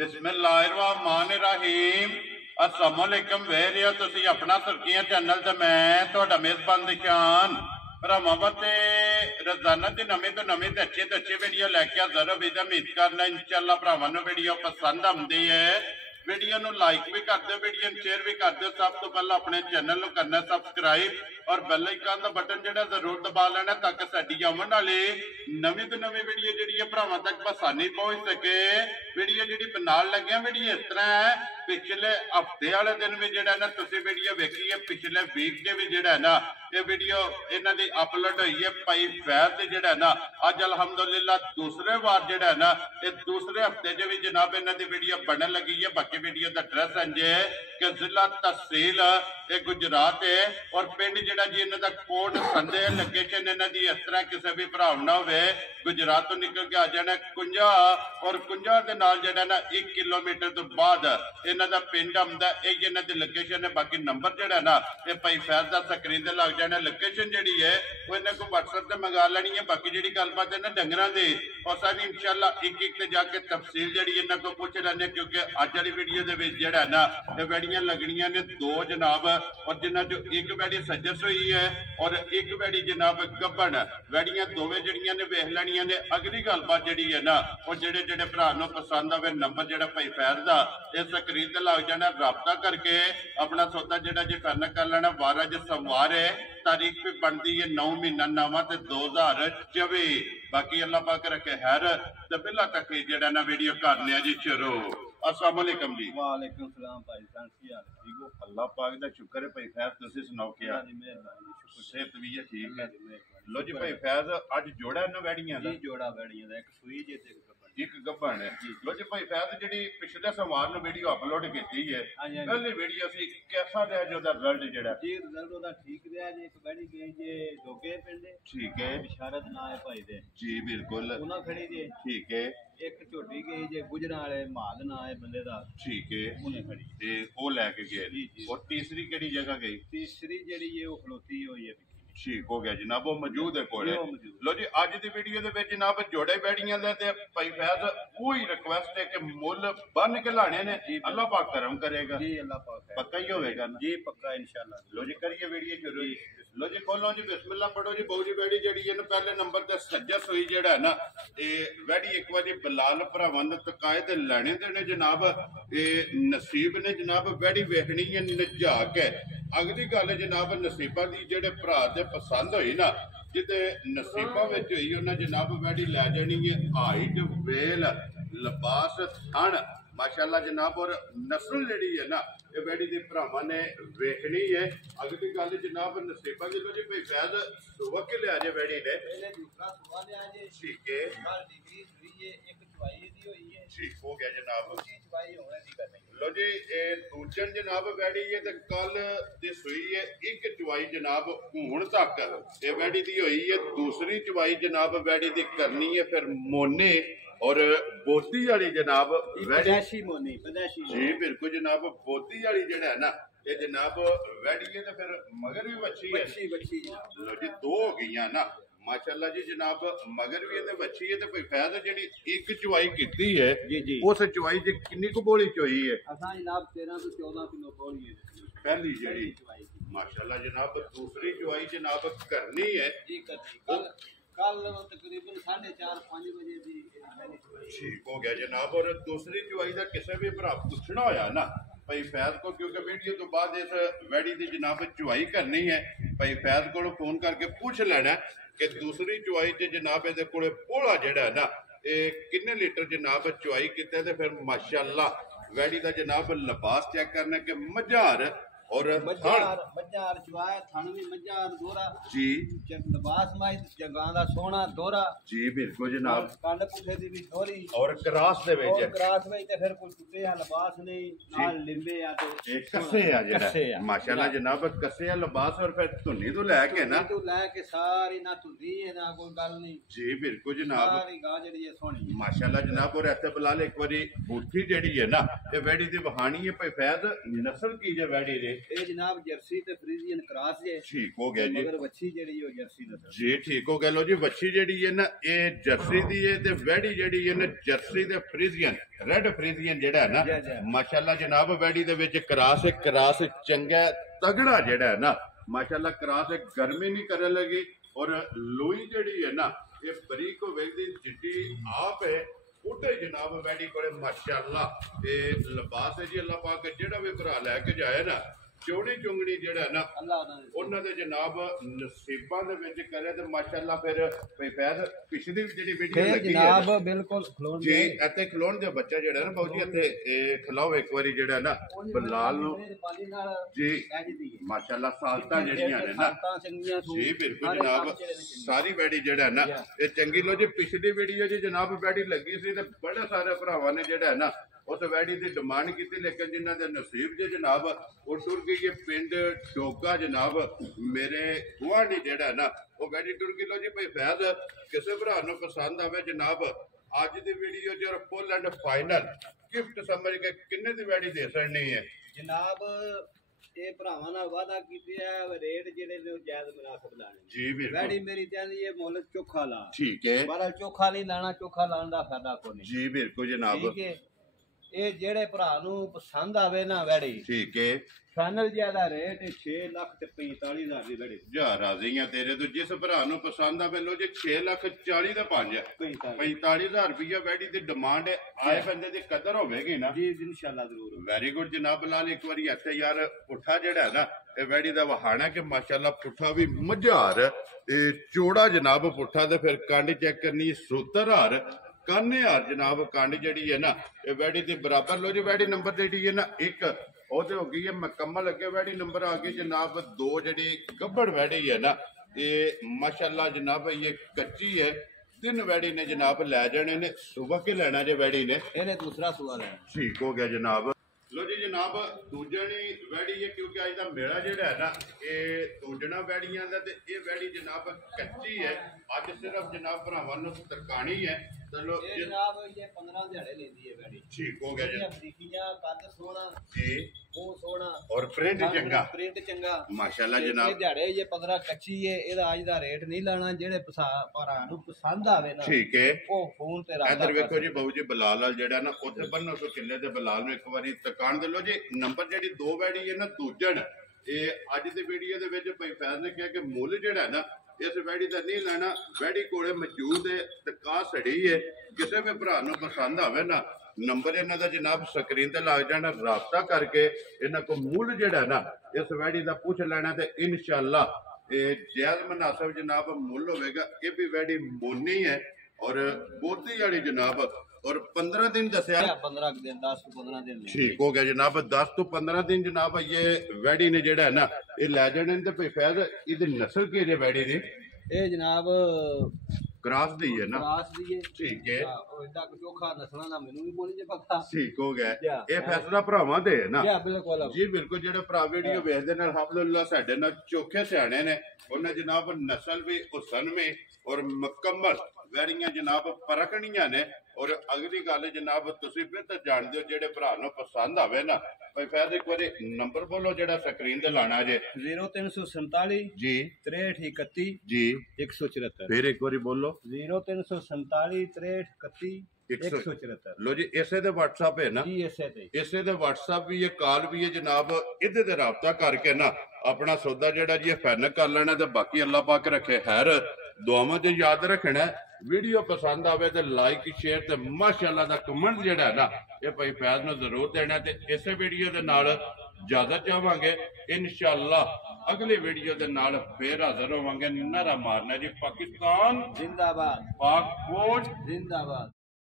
बिस्मिल्लाहिर्रहमानिर्रहीम अस्सलामुअलैकुम वेरियो तुसी अपना सुर्खियां चैनल ते मैं तुहाडा मेज़बान निशान भरावां ते रोजाना दी नवीं तो नवीं ते अच्छी वीडियो लैके हाज़र होवी ते उम्मीद करना इंशाअल्लाह भरावां नूं वीडियो पसंद आउंदी है। वीडियो नूं लाइक भी कर दो, वीडियो शेयर भी कर दो। सब तो पहले अपने चैनल नूं करना सब्सक्राइब और बैल आइकन का बटन जिहड़ा जरूर दबा लेना ताकि साडी आउण वाली नवीं तो नवीं वीडियो जिहड़ी है भरावां तक आसानी पहुंच सके। वीडियो जिहड़ी बनाउण लगे वीडियो इस तरह है, पिछले हफ्ते वाले दिन भी जिहड़ा ना तुसीं वीडियो वेखी है, पिछले वीक से भी जिहड़ा है ना ये वीडियो इन्हां दी अपलोड हुई है। भाई फैज दे जिहड़ा ना अज अलहमदुलिल्लाह दूसरे बार जिहड़ा है ना ये दूसरे हफ्ते च भी जनाब इन्हां दी वीडियो बनन लगी है। बाकी वीडियो का एड्रैस इंजे कि जिला तहसील ये गुजरात है और पिंड जिहड़ा जी इन्हां दा कोट संदे। लोकेशन इन्हां दी इस तरह किसी भी भरा ना होवे, गुजरात तो निकल के आ जाना कुंजा और कुंजा दे नाल जिहड़ा ना 1 किलोमीटर तो बाद इन्हां दा पिंड आउंदा। यही इन्हां दी लोकेशन है। बाकी नंबर जिहड़ा ना ये भाई फैज दा स्क्रीन ते लग जाना। लोकेशन जिहड़ी है वो इन्हां को WhatsApp ते मंगा लैनी है। बाकी जिहड़ी गलबात है ना डंगरां दी और सारी इंशाअल्लाह एक एक ते जाके तफसील जिहड़ी इन्हां को पूछ लैने, क्योंकि अज वाली वीडियो दे विच जिहड़ा ना ये वैड़ियां लगनियां ने दो जनाब और जिन्हां चों एक वैड़ी सजस हुई है और एक वैड़ी जनाब गब्बन। वैड़ियां दोवें जिहड़ियां ने वेख लैणियां ने। अगली गलबात जिहड़ी है ना वो जिहड़े जिहड़े भरा नूं पसंद आवे नंबर जिहड़ा भाई फैज दा इस स्क्रीन ते लग जाना, राबता करके अपना सौदा जिहड़ा जी फाइनल कर लेना। वारा ज सवार है, तारीख भी बनती है 9 महीना 9 ते 2024। बाकी अल्लाह पाक रखे खैर ते बिला तक जिहड़ा ना वीडियो करने जी शुरू। अस्सलाम वालेकुम जी। वालेकुम सलाम भाई जान, की हाल ठीक हो? अल्लाह पाक दा शुक्र है भाई फैज, तुसीं सुनाओ क्या जी मेहरबानी, शुक्र सेहत भी है ठीक है? मेहरबानी। लो जी भाई फैज अज जोड़ा ना वैड़ियां दा जी जोड़ा वैड़ियां दा, एक सूई जे ते एक गब्बन है। लो जी भाई फैज जिहड़ी पिछले सोमवार नूं वीडियो अपलोड कीती है, पहली वीडियो सी कैसा रहा जो दा रिजल्ट जिहड़ा? जी रिजल्ट ओदा ठीक रहा जी। एक वैड़ी गई जे दोगे पिंड, ठीक है, बिशारत ना है भाई दे जी बिल्कुल उना खड़ी जे। ठीक है, एक झोटी गई जे गुजरा वाले माल ना है बंदे दा, ठीक है, उन्हें खड़ी ते ओ लेके गए। जी जी। और तीसरी केड़ी जगह गई? तीसरी जेड़ी ये वो खलोती हुई है। ठीक हो गया जनाब, वो मौजूद है कोले। मौजूद। लो जी अज दी वीडियो दे विच जनाब जोड़े बैड़ियां दे ते भाई फैज वही रिक्वेस्ट है कि मुल बन के लाने ने। अल्लाह पाक करम करेगा जी, अल्लाह पाक पक्का ही होवेगा ना जी, पक्का इंशाल्लाह। लो जी करिए वीडियो शुरू। लो जी खोलो जी, बिस्मिल्लाह पढ़ो जी। बहु जी वैड़ी जेड़ी है ना पहले नंबर ते सज्जस हुई जेड़ा है ना ये वैड़ी एक बारी बलाल भरावां दे तकाए ते लैने देने जनाब। ये नसीब ने जनाब वैड़ी वेखनी है नजा के। अगली गल जनाब नसीबा दी जेड़े भरा ते पसंद हुई ना, जिते नसीबा विच हुई उन्हें जनाब वैड़ी लै जानी है। हाइट वेल लिबास थण माशाअल्लाह जनाब और नस्ल जिहड़ी है ना ये वैड़ी दी भरावां ने वेखनी है। अगली गल जनाब नसीबा दी। लो जी भाई फैज सुबह के लिया जे वैड़ी ने पहले दूसरा सुबह ले आजे। ठीक है, कल डिग्री हुई है, एक चवाई दी हुई है। ठीक हो गया जनाब। दूसरी चवाई होने दी करनी। लो जी दूजन जनाब वैड़ी है ते कल दी सुई है एक चवाई जनाब हुण तक ये वैड़ी दी हुई है। दूसरी चवाई जनाब वैड़ी दी करनी है फिर मोने और बोती वाली जनाब पैदाशी मोनी पैदाशी जी बिल्कुल जनाब। बोती वाली जेड़ा है ना ये जनाब वैड़ी है तो फिर मगर भी बच्ची है। बच्ची बच्ची लो जी दो हो गई ना माशाअल्लाह जी जनाब। मगर भी है बच्ची है तो कोई फायदा जेड़ी एक चवाई कीती है जी जी। उस चवाई च कितनी कुछ बोली चोई है? असा जनाब 13 तो 14 किलो बोली है पहली जेड़ी माशाअल्लाह जनाब। दूसरी चवाई जनाब करनी है जी करनी कल तकरीबन 4:30-5 बजे दी। ठीक हो गया जनाब। और दूसरी चवाई का किसी भी भरा पूछना होया ना भाई फैज को, क्योंकि वीडियो तो बाद इस वैड़ी की जनाब चवाई करनी है, भाई फैज को फोन करके पूछ लेना कि दूसरी चवाई च जनाब ये पोला जेड़ा है ना ये किन्ने लीटर जनाब चवाई किते ते फिर माशाअल्लाह वैड़ी का जनाब लिबास चेक करना कि मजार और मजार चवाया थन भी मजार दोरा जी लिबास माई जगां दा सोना दोरा जी बिल्कुल जनाब। कंड पुठे दी भी दोरी और क्रास दे विच और क्रास में ते फिर कोई टुटे या लिबास नहीं नाल लिंबे या ते एक कसे आ जेड़ा माशाअल्लाह जनाब कसे या लिबास और फिर धुनी तो लेके ना तो लेके सारी ना धुनी है ना कोई गल नहीं जी बिल्कुल जनाब। सारी गा जेड़ी है सोहनी माशाअल्लाह जनाब। और ऐसे बिलाल एक बारी बूथी जेड़ी है ना ये वैड़ी दी बहानी है भाई फैज नस्ल की जे वैड़ी दे ਇਹ ਜਨਾਬ ਜਰਸੀ ਤੇ ਫਰੀਜ਼ੀਅਨ ਕ੍ਰਾਸ ਜੇ ਠੀਕ ਹੋ ਗਿਆ ਜੀ ਮਗਰ ਵੱਛੀ ਜਿਹੜੀ ਉਹ ਜਰਸੀ ਨਸਲ ਜੀ ਠੀਕ ਹੋ ਗਿਆ। ਲੋ ਜੀ ਵੱਛੀ ਜਿਹੜੀ ਹੈ ਨਾ ਇਹ ਜਰਸੀ ਦੀ ਹੈ ਤੇ ਵੈੜੀ ਜਿਹੜੀ ਹੈ ਨਾ ਜਰਸੀ ਦੇ ਫਰੀਜ਼ੀਅਨ ਰੈਡ ਫਰੀਜ਼ੀਅਨ ਜਿਹੜਾ ਹੈ ਨਾ ਮਾਸ਼ਾਅੱਲਾ ਜਨਾਬ ਵੈੜੀ ਦੇ ਵਿੱਚ ਕਰਾਸ ਚੰਗਾ ਤਗੜਾ ਜਿਹੜਾ ਹੈ ਨਾ ਮਾਸ਼ਾਅੱਲਾ ਕਰਾਸ ਗਰਮੀ ਨਹੀਂ ਕਰਨ ਲੱਗੀ ਔਰ ਲੋਈ ਜਿਹੜੀ ਹੈ ਨਾ ਇਹ ਬਰੀਕ ਹੋਵੇਗੀ ਜਿੱਡੀ ਆਪ ਹੈ ਉਹਦੇ ਜਨਾਬ ਵੈੜੀ ਕੋਲੇ ਮਾਸ਼ਾਅੱਲਾ ਇਹ ਲਿਬਾਸ ਹੈ ਜੀ ਅੱਲਾਹ ਪਾਕ ਜਿਹੜਾ ਵੀ ਭਰਾ ਲੈ ਕੇ ਜਾਏ ਨਾ ਚੋੜੀ ਚੁੰਗੜੀ ਜਿਹੜਾ ਨਾ ਉਹਨਾਂ ਦੇ ਜਨਾਬ ਨਸੀਬਾਂ ਦੇ ਵਿੱਚ ਕਰੇ ਤੇ ਮਾਸ਼ਾਅੱਲਾ ਫਿਰ ਫੈਦ ਪਿਛਲੀ ਜਿਹੜੀ ਵੀਡੀਓ ਲੱਗੀ ਹੈ ਜਨਾਬ ਬਿਲਕੁਲ ਖਲੋਣ ਜੀ ਇੱਥੇ ਖਲੋਣ ਦੇ ਬੱਚਾ ਜਿਹੜਾ ਨਾ ਬਾਊ ਜੀ ਇੱਥੇ ਇਹ ਖਿਲਾਓ ਇੱਕ ਵਾਰੀ ਜਿਹੜਾ ਨਾ ਬਲਾਲ ਨੂੰ ਜੀ ਮਾਸ਼ਾਅੱਲਾ ਸਾਲਤਾਂ ਜਿਹੜੀਆਂ ਨੇ ਨਾ ਜੀ ਬਿਲਕੁਲ ਜਨਾਬ ਸਾਰੀ ਵੈੜੀ ਜਿਹੜਾ ਨਾ ਇਹ ਚੰਗੀ ਲੋ ਜੀ ਪਿਛਲੀ ਵੀਡੀਓ ਜੀ ਜਨਾਬ ਵੈੜੀ ਲੱਗੀ ਸੀ ਤੇ ਬੜੇ ਸਾਰੇ ਭਰਾਵਾਂ ਨੇ ਜਿਹੜਾ ਨਾ ਉਸ ਵੈੜੀ ਦੀ ਡਿਮਾਂਡ ਕੀਤੀ ਲੇਕਿਨ ਜਿਨ੍ਹਾਂ ਦੇ ਨਸੀਬ ਜੇ ਜਨਾਬ ਉਹ ਟੁਰ ਗਈ ਇਹ ਪਿੰਡ ਡੋਗਾ ਜਨਾਬ ਮੇਰੇ ਗੁਆਂਢੀ ਜਿਹੜਾ ਨਾ ਉਹ ਵੈੜੀ ਟੁਰ ਗਈ। ਲੋ ਜੀ ਭਾਈ ਫੈਜ਼ ਕਿਸੇ ਭਰਾ ਨੂੰ ਪਸੰਦ ਆਵੇ ਜਨਾਬ ਅੱਜ ਦੀ ਵੀਡੀਓ ਜੋ ਫੁੱਲ ਐਂਡ ਫਾਈਨਲ ਗਿਫਟ ਸਮਝ ਕੇ ਕਿੰਨੇ ਦੀ ਵੈੜੀ ਦੇ ਸਕਣੀ ਹੈ ਜਨਾਬ ਇਹ ਭਰਾਵਾਂ ਨਾਲ ਵਾਅਦਾ ਕੀਤੇ ਆ ਰੇਟ ਜਿਹੜੇ ਨੇ ਜਾਇਜ਼ ਮੁਨਾਸਬ ਲਾਣੇ ਜੀ ਬਿਲਕੁਲ ਵੈੜੀ ਮੇਰੀ ਕਹਿੰਦੀ ਹੈ ਮੁੱਲ ਚੋਖਾ ਲਾ ਠੀਕ ਹੈ ਪਰ ਚੋਖਾ ਨਹੀਂ ਲਾਣਾ ਚੋਖਾ ਲਾਉਣ ਦਾ ਫਾਇਦਾ ਕੋਈ ਨਹੀਂ ਜੀ ਬਿਲਕੁਲ ਜਨਾਬ ਠੀਕ ਹੈ ਇਹ ਜਿਹੜੇ ਭਰਾ ਨੂੰ ਪਸੰਦ ਆਵੇ ਨਾ ਵੈੜੀ ਠੀਕ ਹੈ ਫਾਈਨਲ ਜਿਆਦਾ ਰੇਟ 6,45,000 ਦੀ ਵੈੜੀ ਜਾ ਰਾਜ਼ੀਆਂ ਤੇਰੇ ਤੋਂ ਜਿਸ ਭਰਾ ਨੂੰ ਪਸੰਦ ਆਵੇ ਲੋ ਜੇ 6,40,000 ਦਾ 45,000 ਰੁਪਇਆ ਵੈੜੀ ਦੀ ਡਿਮਾਂਡ ਹੈ ਆਏ ਬੰਦੇ ਦੀ ਕਦਰ ਹੋਵੇਗੀ ਨਾ ਜੀ ਇਨਸ਼ਾਅੱਲਾ ਜ਼ਰੂਰ ਵੈਰੀ ਗੁੱਡ ਜਨਾਬ ਲਾਲ ਇੱਕ ਵਾਰੀ ਇੱਥੇ ਯਾਰ ਪੁੱਠਾ ਜਿਹੜਾ ਹੈ ਨਾ ਇਹ ਵੈੜੀ ਦਾ ਵਹਾਣਾ ਕਿ ਮਾਸ਼ਾਅੱਲਾ ਪੁੱਠਾ ਵੀ ਮਝਾਰ ਇਹ ਚੋੜਾ ਜਨਾਬ ਪੁੱਠਾ ਤੇ ਫਿਰ ਕੰਡ ਚੈੱਕ ਕਰਨੀ ਸੂਤਰਹਾਰ ਕਾਨੇ ਹਾਰ ਜਨਾਬ ਕੰਡ ਜਿਹੜੀ ਹੈ ਨਾ ਇਹ ਵੈੜੀ ਦੇ ਬਰਾਬਰ ਲੋ ਜੀ ਵੈੜੀ ਨੰਬਰ ਜਿਹੜੀ ਹੈ ਨਾ 1 ਉਹਦੇ ਹੋ ਗਈ ਹੈ ਮੁਕੰਮਲ ਅੱਗੇ ਵੈੜੀ ਨੰਬਰ ਆ ਗਈ ਜਨਾਬ 2 ਜਿਹੜੀ ਗੱਬੜ ਵੈੜੀ ਹੈ ਨਾ ਇਹ ਮਾਸ਼ਾਅੱਲਾ ਜਨਾਬ ਇਹ ਕੱਚੀ ਹੈ 3 ਵੈੜੀ ਨੇ ਜਨਾਬ ਲੈ ਜਾਣੇ ਨੇ ਸੁਬਹ ਕੇ ਲੈਣਾ ਜੇ ਵੈੜੀ ਨੇ ਇਹਨੇ ਦੂਸਰਾ ਸਵਾਲ ਹੈ ਠੀਕ ਹੋ ਗਿਆ ਜਨਾਬ। ਲੋ ਜੀ ਜਨਾਬ ਦੂਜਣੀ ਵੈੜੀ ਹੈ ਕਿਉਂਕਿ ਅੱਜ ਦਾ ਮੇਲਾ ਜਿਹੜਾ ਹੈ ਨਾ ਇਹ ਦੂਜਣਾ ਵੈੜੀਆਂ ਦਾ ਤੇ ਇਹ ਵੈੜੀ ਜਨਾਬ ਕੱਚੀ ਹੈ ਅੱਜ ਸਿਰਫ ਜਨਾਬ ਭਰਾਵਾਂ ਨੂੰ ਤਰਕਾਣੀ ਹੈ ਚਲੋ ਇਹ ਜਨਾਬ ਇਹ 15 ਦਿਹਾੜੇ ਲੈਂਦੀ ਹੈ ਵੈੜੀ ਠੀਕ ਹੋ ਗਿਆ ਜੀ ਅਫਰੀਕੀਆਂ ਕੱਦ ਸੋਹਣਾ ਜੀ ਉਹ ਸੋਹਣਾ ਔਰ ਪ੍ਰਿੰਟ ਚੰਗਾ ਮਾਸ਼ਾਅੱਲਾ ਜਨਾਬ ਇਹ ਦਿਹਾੜੇ ਇਹ 15 ਕੱਚੀ ਹੈ ਇਹਦਾ ਅੱਜ ਦਾ ਰੇਟ ਨਹੀਂ ਲਾਣਾ ਜਿਹੜੇ ਭਰਾ ਨੂੰ ਪਸੰਦ ਆਵੇ ਨਾ ਠੀਕ ਹੈ ਉਹ ਫੋਨ ਤੇ ਰਾਬਤਾ ਇੱਧਰ ਵੇਖੋ ਜੀ ਬਾਊ ਜੀ ਬਲਾਲ ਜਿਹੜਾ ਨਾ ਉੱਥੇ ਬੰਨੋ ਸੋ ਕਿੱਲੇ ਤੇ ਬਲਾਲ ਨੂੰ ਇੱਕ ਵਾਰੀ ਤਕਾਣ ਦੇ ਲੋ ਜੀ ਨੰਬਰ ਜਿਹੜੀ 2 ਵੈੜੀ ਹੈ ਨਾ ਦੂਜਣ ਇਹ ਅੱਜ ਦੀ ਵੀਡੀਓ ਦੇ ਵਿੱਚ ਭਾਈ ਫੈਜ਼ ਨੇ ਕਿਹਾ ਕਿ ਮੁੱਲ ਜਿਹੜਾ ਨਾ ਇਸ ਵੈੜੀ ਦਾ ਨਹੀਂ ਲੈਣਾ ਵੈੜੀ ਕੋਲੇ ਮੌਜੂਦ ਹੈ ਤੇ ਕਾ ਸੜੀ ਹੈ ਕਿਸੇ ਵੀ ਭਰਾ ਨੂੰ ਪਸੰਦ ਆਵੇ ਨਾ ਨੰਬਰ ਇਹਨਾਂ ਦਾ ਜਨਾਬ ਸਕਰੀਨ ਤੇ ਲੱਗ ਜਾਣਾ ਰਾਬਤਾ ਕਰਕੇ ਇਹਨਾਂ ਕੋ ਮੁੱਲ ਜਿਹੜਾ ਨਾ ਇਸ ਵੈੜੀ ਦਾ ਪੁੱਛ ਲੈਣਾ ਤੇ ਇਨਸ਼ਾਅੱਲਾ ਇਹ ਜਾਇਜ਼ ਮੁਨਾਸਬ ਜਨਾਬ ਮੁੱਲ ਹੋਵੇਗਾ। ਇਹ ਵੀ ਵੈੜੀ ਮੋਨੀ ਹੈ ਔਰ ਬੋਤੀ ਵਾਲੀ ਜਨਾਬ और 15 दिन दसिया 15 दिन 10 ਤੋਂ 15 ਦਿਨ ठीक हो गया जनाब 10 ਤੋਂ 15 दिन जनाब ये वैडी ने जेड़ा है ना ये ले जाने ते भाई फैज इहदी नस्ल की जे वैडी दी ਇਹ ਜਨਾਬ क्रॉस दी है ना ਕ੍ਰਾਸ ਦੀ ਹੈ ठीक है ਉਹ ਇਦਾਂ ਚੋਖਾ ਨਸਲਾਂ ਦਾ ਮੈਨੂੰ ਵੀ ਕੋਈ ਨਹੀਂ ਪਤਾ ठीक हो गया ये फैसला ਭਰਾਵਾਂ ਦੇ ਹੈ ਨਾ ਜੀ ਬਿਲਕੁਲ ਜੀ ਬਿਲਕੁਲ ਜਿਹੜੇ ਭਰਾ ਵੀਡੀਓ ਵੇਖਦੇ ਨੇ ਅਲਹਮਦੁਲਿਲਾ ਸਾਡੇ ਨਾਲ ਚੋਖੇ ਸਿਆਣੇ ਨੇ ਉਹਨਾਂ ਜਨਾਬ ਨਸਲ ਵੀ ਹੁਸਨ ਵੀ और मुकम्मल वैड़ियां जनाब परखणियां ने और अगली गल जनाब तुसीं बेहतर जानदे हो जेड़े भरा नूं पसंद आवे ना भाई फैज एक बारी नंबर बोलो जेड़ा स्क्रीन ते लाना जे 0347 जी 6331 जी 174 फिर एक बारी बोलो 0347 6331 174 लो जी इसे दे WhatsApp है ना जी इसे दे WhatsApp भी है कॉल भी है जनाब इहदे ते राबता करके ना अपना सौदा जेड़ा जी फाइनल कर लेना ते बाकी अल्लाह पाक रखे खैर दुआवां च याद रखना वीडियो पसंद आवे ते लाइक शेयर ते माशाअल्लाह दा कमेंट जेड़ा है ना ये भाई फैज नूं जरूर देना ते इसे वीडियो दे नाल ज्यादा चाहांगे इंशाअल्लाह अगली वीडियो दे नाल फिर हाजिर होवांगे नारा मारना जी पाकिस्तान जिंदाबाद पाक फौज जिंदाबाद।